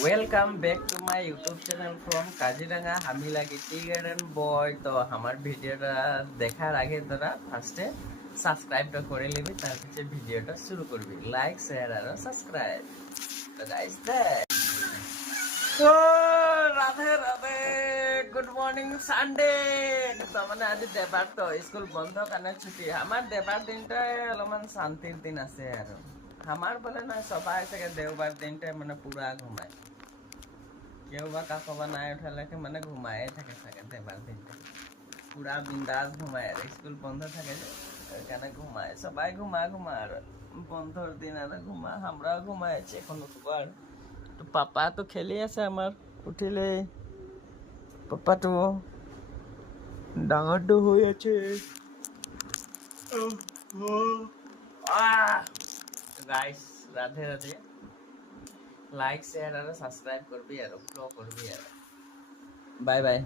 Welcome back to my YouTube channel from Kaziranga Hamilagi Tea Garden Boy. তো আমার ভিডিওটা দেখার আগে তোরা ফার্স্টে সাবস্ক্রাইবটা করে নিবি, তারপরে ভিডিওটা শুরু করবি। লাইক শেয়ার আর সাবস্ক্রাইব। তো গাইস দেখ, তো রাধে রাধে, গুড মর্নিং সানডে। তো মানে আজি দেবার তো স্কুল বন্ধ কারণে ছুটি। আমার দেবার দিনটা অলপমান শান্তির দিন আছে আৰু আমার বলে নয়, সবাই থেকে দেওবার দিনটাই মানে পুরা ঘুমায়। কেউ বা কাকবা নাই উঠালেকে মানে ঘুমায় থাকে দেবার দিনটা পুরা বিন্দাস ঘুমায়। আর স্কুল বন্ধ থাকে যে ওইখানে ঘুমায়, সবাই ঘুমা আর বন্ধর দিন আর আমরাও ঘুমাইছি এখন উঠবার। তো পাপা তো খেলি আছে আমার, উঠিলে পাপা তো ডাঙরটো হয়ে আছে। Guys Radhe Radhe, like share আর সাবস্ক্রাইব করবি আর ফলো করবি আর বাই বাই।